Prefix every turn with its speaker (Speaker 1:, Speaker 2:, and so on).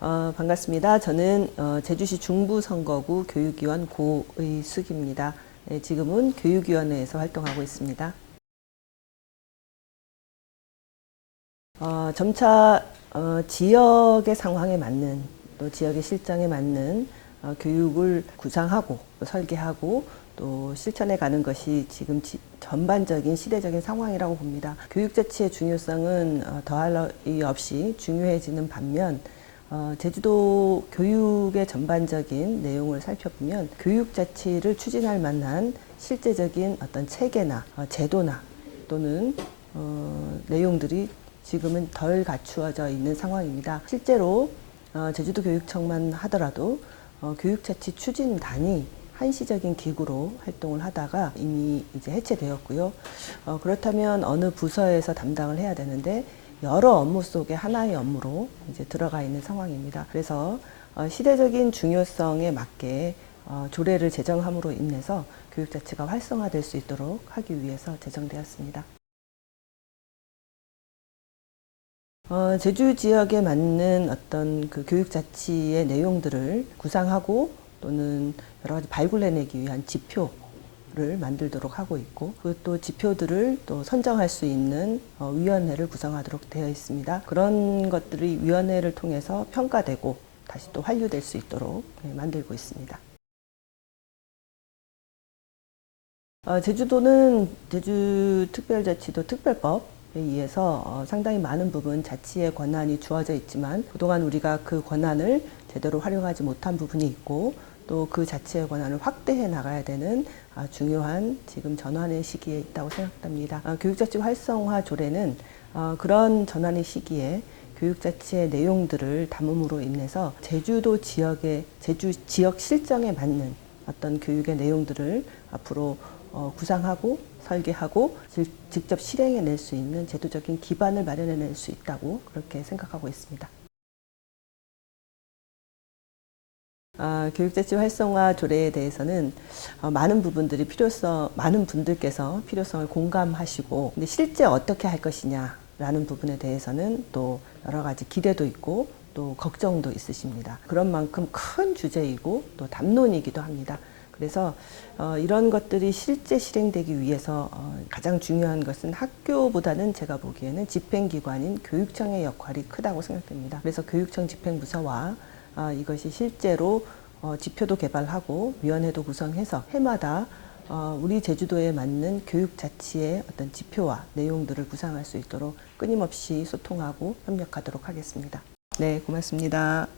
Speaker 1: 반갑습니다. 저는 어, 제주시 중부선거구 교육위원 고의숙입니다. 네, 지금은 교육위원회에서 활동하고 있습니다. 어, 점차 어, 지역의 상황에 맞는 또 지역의 실정에 맞는 어, 교육을 구상하고 또 설계하고 또 실천해 가는 것이 지금 지- 전반적인 시대적인 상황이라고 봅니다. 교육 자체의 중요성은 어, 더할 나위 없이 중요해지는 반면 어, 제주도 교육의 전반적인 내용을 살펴보면 교육 자체를 추진할 만한 실제적인 어떤 체계나 어, 제도나 또는 어, 내용들이 지금은 덜 갖추어져 있는 상황입니다. 실제로 어, 제주도 교육청만 하더라도 어, 교육 자치 추진단이 한시적인 기구로 활동을 하다가 이미 이제 해체되었고요. 어, 그렇다면 어느 부서에서 담당을 해야 되는데 여러 업무 속에 하나의 업무로 이제 들어가 있는 상황입니다. 그래서 어, 시대적인 중요성에 맞게 어, 조례를 제정함으로 인해서 교육 자체가 활성화될 수 있도록 하기 위해서 제정되었습니다. 어, 제주 지역에 맞는 어떤 그 교육 자치의 내용들을 구상하고 또는 여러 가지 발굴해내기 위한 지표 를 만들도록 하고 있고 그또 지표들을 또 선정할 수 있는 어, 위원회를 구성하도록 되어 있습니다. 그런 것들이 위원회를 통해서 평가되고 다시 또 환류될 수 있도록 네, 만들고 있습니다. 어, 제주도는 제주특별자치도 특별법 에 의해서 어, 상당히 많은 부분 자치의 권한이 주어져 있지만 그동안 우리가 그 권한을 제대로 활용하지 못한 부분이 있고 또 그 자치의 권한을 확대해 나가야 되는 아, 중요한 지금 전환의 시기에 있다고 생각합니다. 아, 교육자치 활성화 조례는 어, 그런 전환의 시기에 교육자치의 내용들을 담음으로 인해서 제주도 지역의 제주 지역 실정에 맞는 어떤 교육의 내용들을 앞으로 어, 구상하고 설계하고 직- 직접 실행해 낼 수 있는 제도적인 기반을 마련해 낼 수 있다고 그렇게 생각하고 있습니다. 아, 교육자치 활성화 조례에 대해서는 어, 많은 부분들이 필요성, 많은 분들께서 필요성을 공감하시고, 근데 실제 어떻게 할 것이냐라는 부분에 대해서는 또 여러 가지 기대도 있고, 또 걱정도 있으십니다. 그런 만큼 큰 주제이고, 또 담론이기도 합니다. 그래서 어, 이런 것들이 실제 실행되기 위해서 어, 가장 중요한 것은 학교보다는 제가 보기에는 집행기관인 교육청의 역할이 크다고 생각됩니다. 그래서 교육청 집행부서와 아, 이것이 실제로 어, 지표도 개발하고 위원회도 구성해서 해마다 어, 우리 제주도에 맞는 교육 자치의 어떤 지표와 내용들을 구상할 수 있도록 끊임없이 소통하고 협력하도록 하겠습니다. 네, 고맙습니다.